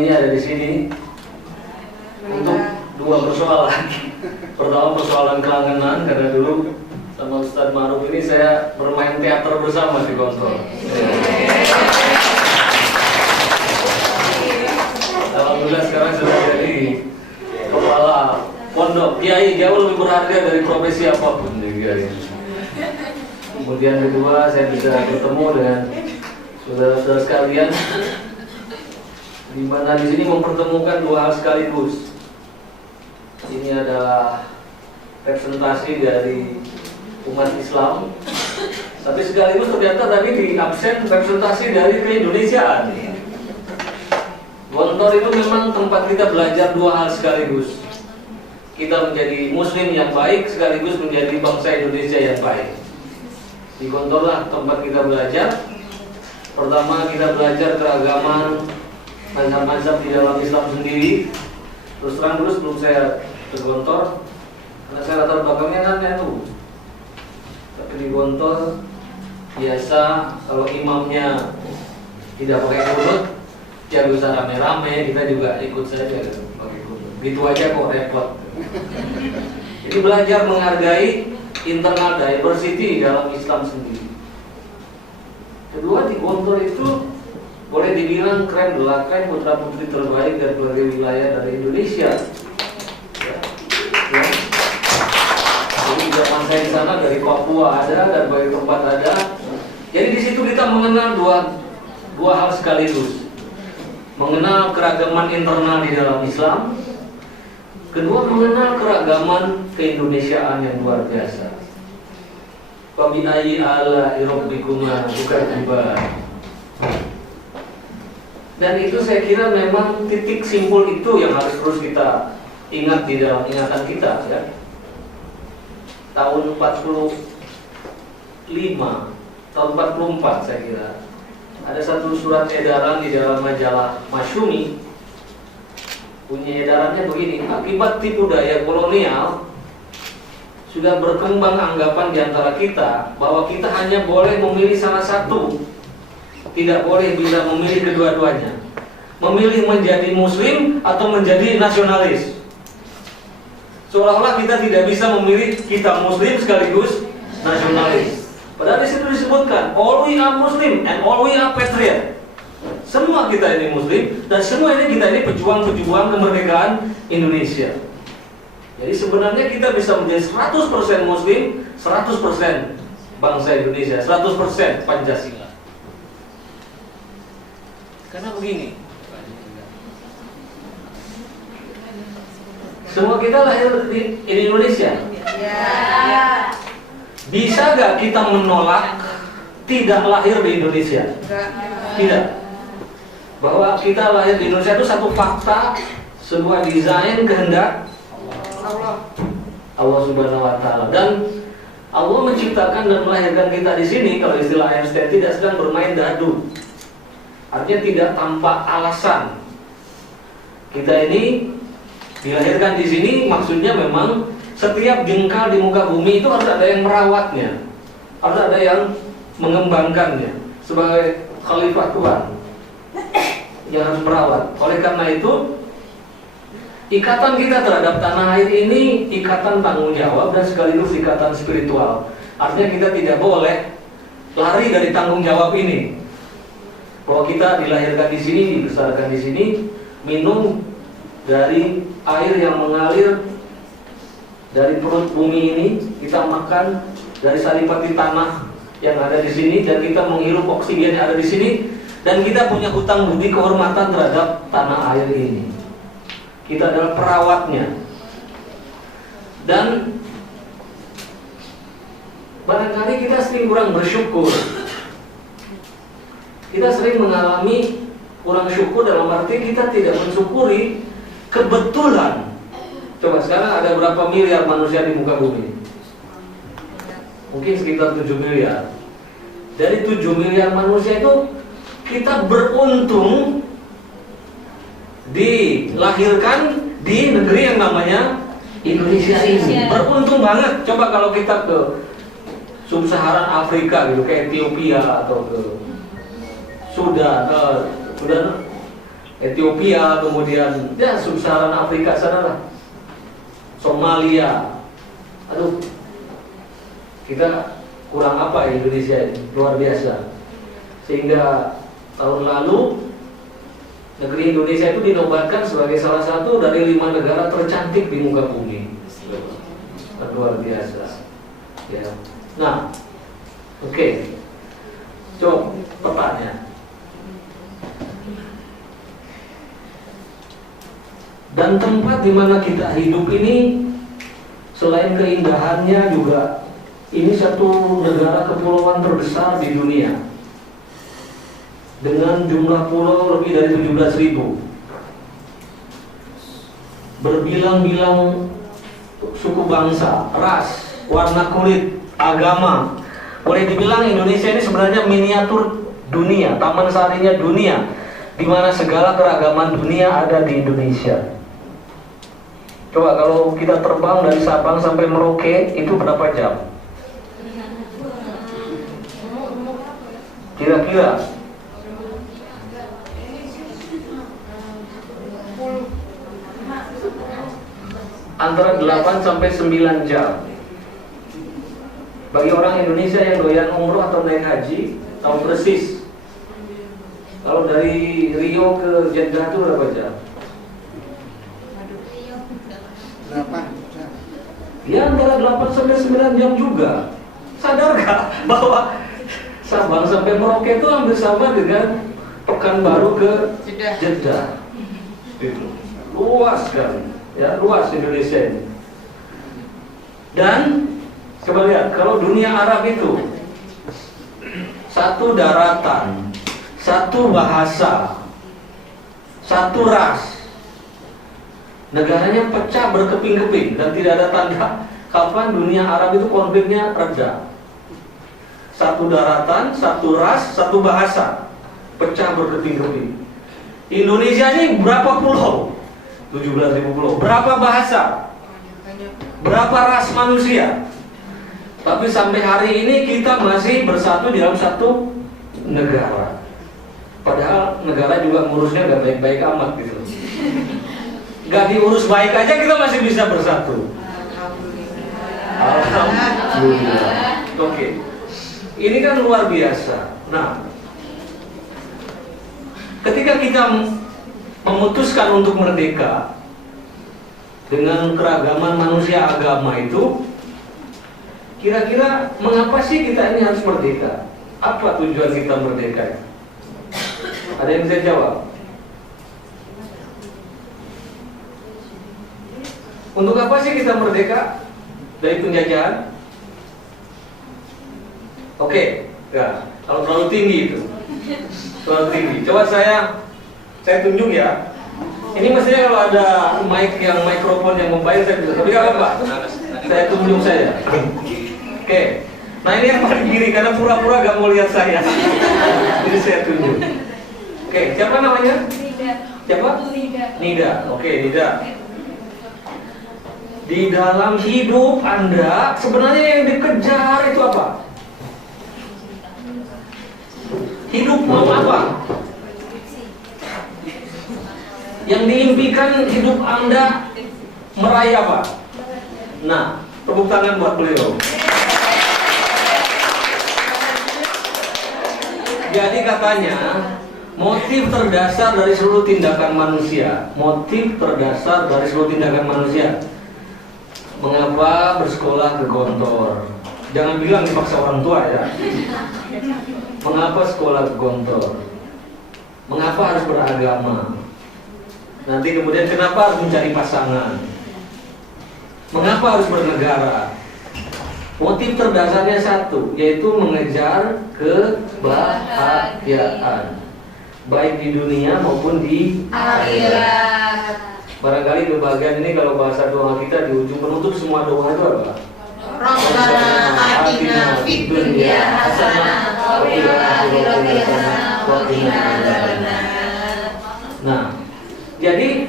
malam ini ada di sini untuk dua persoalan. Pertama persoalan kelangenan, karena dulu sama Ustadz Ma'ruf ini saya bermain teater bersama di Gontor. Alhamdulillah sekarang sudah jadi kepala pondok. Kiai jauh lebih berharga dari profesi apapun. Kemudian kedua, saya bisa bertemu dengan saudara-saudara sekalian, di mana di sini mempertemukan dua hal sekaligus. Ini adalah representasi dari umat Islam, tapi sekaligus ternyata tadi di absen representasi dari keindonesiaan. Gontor itu memang tempat kita belajar dua hal sekaligus. Kita menjadi muslim yang baik sekaligus menjadi bangsa Indonesia yang baik. Di Gontor lah tempat kita belajar. Pertama kita belajar keragaman mazhab-mazhab di dalam Islam sendiri. Terus terang dulu sebelum saya ke Gontor, karena saya latar belakangnya kan NU. Tapi di Gontor biasa kalau imamnya tidak pakai kunut, ya bisa rame-rame, kita juga ikut saja gitu, pakai kunut. Gitu aja kok repot. Jadi belajar menghargai internal diversity dalam Islam sendiri. Kedua, di Gontor itu boleh dibilang krem de la krem, putra putri terbaik dari berbagai wilayah dari Indonesia. Ya. Jadi zaman saya di sana dari Papua ada, dan berbagai tempat ada. Jadi di situ kita mengenal dua hal sekaligus. Mengenal keragaman internal di dalam Islam. Kedua, mengenal keragaman keindonesiaan yang luar biasa. Fabi'ayyi ala'i rabbikuma tukadziban. Dan itu saya kira memang titik simpul itu yang harus terus kita ingat di dalam ingatan kita, ya. Tahun 45, tahun 44 saya kira ada satu surat edaran di dalam majalah Masyumi. Bunyi edarannya begini: akibat tipu daya kolonial sudah berkembang anggapan di antara kita bahwa kita hanya boleh memilih salah satu, tidak boleh bisa memilih kedua-duanya. Memilih menjadi muslim atau menjadi nasionalis. Seolah-olah kita tidak bisa memilih kita muslim sekaligus nasionalis. Padahal di situ disebutkan all we are muslim and all we are patriot. Semua kita ini muslim dan semua kita ini pejuang-pejuang kemerdekaan Indonesia. Jadi sebenarnya kita bisa menjadi 100% muslim, 100% bangsa Indonesia, 100% Pancasila. Karena begini, semua kita lahir di Indonesia. Bisa gak kita menolak tidak lahir di Indonesia? Tidak. Bahwa kita lahir di Indonesia itu satu fakta, sebuah desain kehendak Allah Subhanahu wa Ta'ala. Dan Allah menciptakan dan melahirkan kita di sini, kalau istilah Einstein, tidak sedang bermain dadu. Artinya tidak tanpa alasan. Kita ini dilahirkan di sini, maksudnya memang setiap jengkal di muka bumi itu harus ada yang merawatnya, harus ada yang mengembangkannya. Sebagai khalifah Tuhan yang harus merawat. Oleh karena itu, ikatan kita terhadap tanah air ini ikatan tanggung jawab dan sekaligus ikatan spiritual. Artinya kita tidak boleh lari dari tanggung jawab ini. Bahwa kita dilahirkan di sini, dibesarkan di sini, minum dari air yang mengalir dari perut bumi ini, kita makan dari saripati tanah yang ada di sini, dan kita menghirup oksigen yang ada di sini, dan kita punya hutang budi kehormatan terhadap tanah air ini. Kita adalah perawatnya. Dan barangkali kita sering kurang bersyukur. Kita sering mengalami kurang syukur dalam arti kita tidak mensyukuri kebetulan. Coba sekarang ada berapa miliar manusia di muka bumi? Mungkin sekitar 7 miliar. Dari 7 miliar manusia itu kita beruntung dilahirkan di negeri yang namanya Indonesia ini. Beruntung banget. Coba kalau kita ke Sub-Saharan Afrika gitu, ke Ethiopia atau ke Sudan, Ethiopia, kemudian ya sub-Saharan Afrika sana lah, Somalia. Aduh, kita kurang apa ya Indonesia ini, luar biasa. Sehingga tahun lalu negeri Indonesia itu dinobatkan sebagai salah satu dari 5 negara tercantik di muka bumi. Luar biasa. Ya. Nah, oke. Coba pertanyaan. Dan tempat di mana kita hidup ini, selain keindahannya juga, ini satu negara kepulauan terbesar di dunia dengan jumlah pulau lebih dari 17.000, berbilang-bilang suku bangsa, ras, warna kulit, agama. Boleh dibilang Indonesia ini sebenarnya miniatur dunia, taman sarinya dunia, di mana segala keragaman dunia ada di Indonesia. Coba kalau kita terbang dari Sabang sampai Merauke itu berapa jam? Kira-kira antara 8 sampai 9 jam. Bagi orang Indonesia yang doyan umroh atau naik haji, tahu persis. Kalau dari Rio ke Jeddah itu berapa jam? Ya antara 8 sampai 9 jam juga. Sadarkah bahwa Sabang sampai Merauke itu hampir sama dengan Pekanbaru ke Jeddah? Itu luas kan, ya luas Indonesia ini. Dan coba lihat, kalau dunia Arab itu satu daratan, satu bahasa, satu ras, negaranya pecah berkeping-keping dan tidak ada tanda kapan dunia Arab itu konfliknya reda. Satu daratan, satu ras, satu bahasa, pecah berkeping-keping. Indonesia ini berapa pulau? 17.000 pulau. Berapa bahasa? Berapa ras manusia? Tapi sampai hari ini kita masih bersatu di dalam satu negara. Padahal negara juga ngurusnya gak baik-baik amat gitu. Gak diurus baik aja kita masih bisa bersatu. Alhamdulillah. Oke. Ini kan luar biasa. Nah, ketika kita memutuskan untuk merdeka dengan keragaman manusia agama itu, kira-kira mengapa sih kita ini harus merdeka? Apa tujuan kita merdeka? Ada yang bisa jawab? Untuk apa sih kita merdeka dari penjajahan? Oke, ya, kalau terlalu tinggi itu, terlalu tinggi. Coba saya tunjuk ya. Ini mestinya kalau ada mic yang mikrofon yang membayar saya bisa. Tapi kalau apa? Saya tunjuk saya. Oke. Nah ini yang paling kiri karena pura-pura gak mau lihat saya. Jadi saya tunjuk. Oke, siapa namanya? Nida. Siapa? Nida. Oke, Nida. Di dalam hidup Anda sebenarnya yang dikejar itu apa? Hidup mau apa? Yang diimpikan hidup Anda meraih apa? Nah, tepuk tangan buat beliau. Jadi katanya motif terdasar dari seluruh tindakan manusia, mengapa bersekolah ke Gontor? Jangan bilang dipaksa orang tua ya. Mengapa sekolah ke Gontor? Mengapa harus beragama? Nanti kemudian kenapa harus mencari pasangan? Mengapa harus bernegara? Motif terdasarnya satu, yaitu mengejar kebahagiaan, baik di dunia maupun di akhirat. Barangkali kebahagiaan ini kalau bahasa doa kita di ujung penutup semua doa itu apa? Rabbana atina fid dunya hasanah wa fil akhirati hasanah wa qina adzabannar. Nah, jadi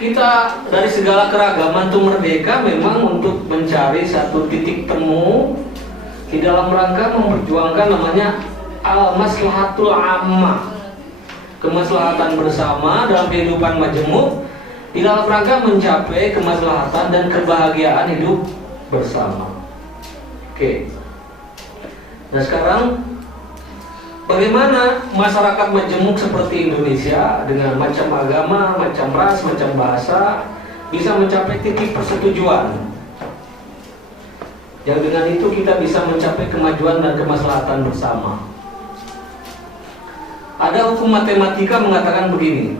kita dari segala keragaman itu merdeka memang untuk mencari satu titik temu di dalam rangka memperjuangkan namanya al-maslahatul ammah, kemaslahatan bersama dalam kehidupan majemuk di dalam rangka mencapai kemaslahatan dan kebahagiaan hidup bersama. Oke. Nah sekarang bagaimana masyarakat majemuk seperti Indonesia dengan macam agama, macam ras, macam bahasa bisa mencapai titik persetujuan yang dengan itu kita bisa mencapai kemajuan dan kemaslahatan bersama. Ada hukum matematika mengatakan begini,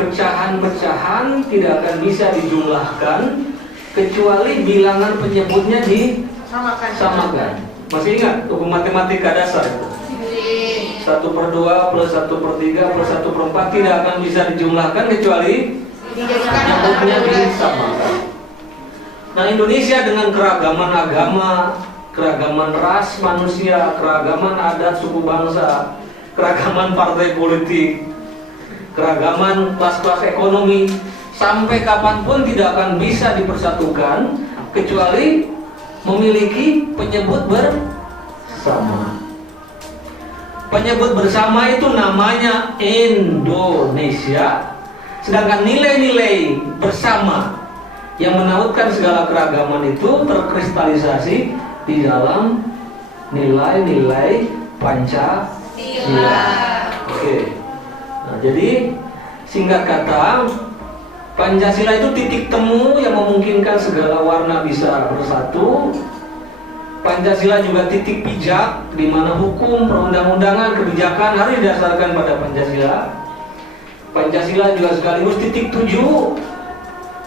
pecahan-pecahan tidak akan bisa dijumlahkan kecuali bilangan penyebutnya disamakan. Masih ingat hukum matematika dasar itu? 1/2 plus 1/3 plus 1/4 tidak akan bisa dijumlahkan kecuali penyebutnya disamakan. Nah Indonesia dengan keragaman agama, keragaman ras manusia, keragaman adat suku bangsa, keragaman partai politik, keragaman kelas-kelas ekonomi, sampai kapanpun tidak akan bisa dipersatukan kecuali memiliki penyebut bersama. Penyebut bersama itu namanya Indonesia, sedangkan nilai-nilai bersama yang menautkan segala keragaman itu terkristalisasi di dalam nilai-nilai Pancasila. Oke. Nah, jadi singkat kata, Pancasila itu titik temu yang memungkinkan segala warna bisa bersatu. Pancasila juga titik pijak di mana hukum, perundang-undangan, kebijakan harus didasarkan pada Pancasila. Pancasila juga sekaligus titik tuju,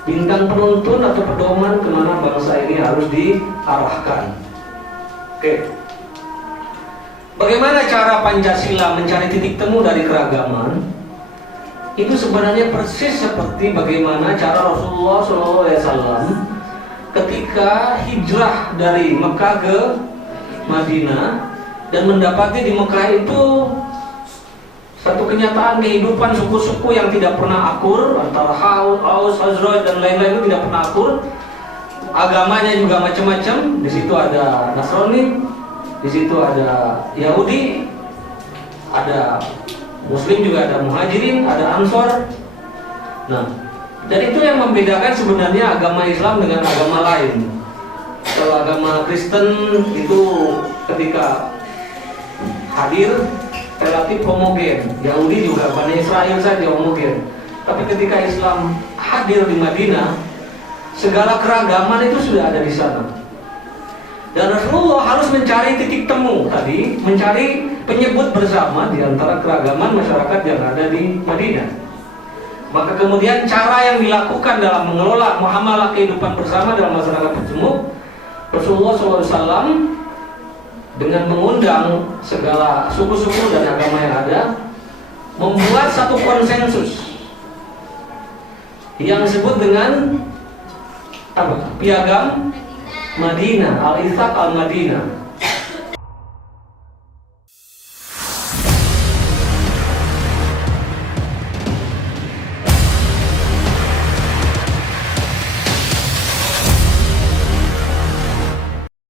bintang penuntun atau pedoman kemana bangsa ini harus diarahkan. Oke. Bagaimana cara Pancasila mencari titik temu dari keragaman? Itu sebenarnya persis seperti bagaimana cara Rasulullah SAW ketika hijrah dari Mekah ke Madinah dan mendapati di Mekah itu satu kenyataan kehidupan suku-suku yang tidak pernah akur, antara Aus, Khazraj dan lain-lain itu tidak pernah akur. Agamanya juga macam-macam. Di situ ada Nasrani, di situ ada Yahudi, ada Muslim, juga ada Muhajirin, ada Ansor. Nah, dan itu yang membedakan sebenarnya agama Islam dengan agama lain. Kalau agama Kristen itu ketika hadir relatif homogen, Yahudi juga, Bani Israel saja homogen. Tapi ketika Islam hadir di Madinah, segala keragaman itu sudah ada di sana. Dan Rasulullah harus mencari titik temu tadi, mencari penyebut bersama di antara keragaman masyarakat yang ada di Madinah. Maka kemudian cara yang dilakukan dalam mengelola muamalah kehidupan bersama dalam masyarakat majemuk, Rasulullah SAW dengan mengundang segala suku-suku dan agama yang ada, membuat satu konsensus yang disebut dengan apa? Piagam Madinah, Al-Ithaq Al-Madinah.